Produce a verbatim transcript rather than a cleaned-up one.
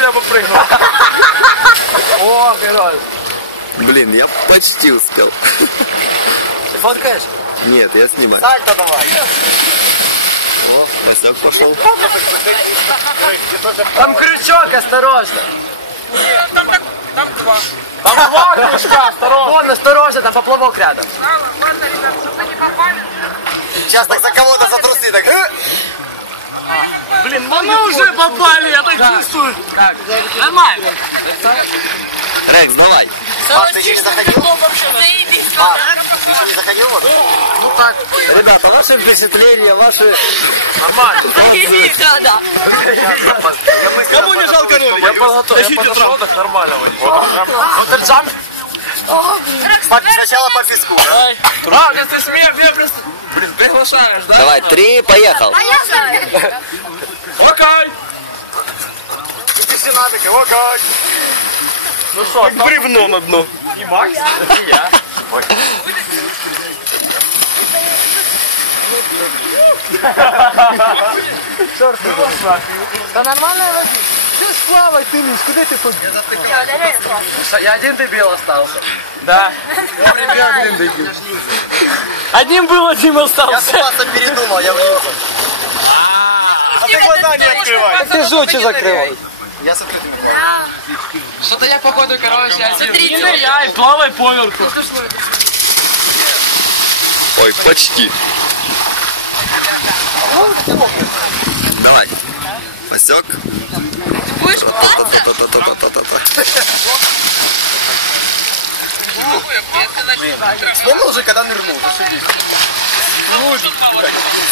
я бы прыгнул. О, хорош. Блин, я почти успел. Ты фоткаешь? Нет, я снимаю. Сальто давай. О, Васек пошел. Там крючок, осторожно. Там, так, там два. Там два крючка, осторожно. Вон, осторожно, там поплавок рядом. Ладно, ребят, чтобы не попали. Сейчас так за кого-то за трусы так. Блин, мы уже попали, я так чувствую. Как? Нормально. Рекс, давай. Маш, ты еще не заходил? Заебись. Маш, ты еще не заходил? Ну так. Ребята, ваши впечатления, ваши... Нормально. Заебись, да. Кому не жалко ролик? Я подготовил, я подошел, так нормально. Вот это джамп. Сначала по песку. А, да ты смеешь, меня просто... Блин, приглашаешь, да? Давай, три, поехал. Окей. Ты все надо, окей. Ну что, Бревно на дно. не Макс, это я. Да нормальная вода. Ты сплавай, ты, Миш, куда ты ходишь? Я один дебил остался. Да. Я один дебил. Одним был, одним Я остался. купаться передумал, я влился. А ты глаза не открывай. Ты же очи закрывай. Я с открытыми глазами. Что-то я, походу, короче, один. И ныряй, плавай поверху. Ой, почти. Давай. Васек. Будешь купаться? Вспомнил уже, когда нырнул, зашибись.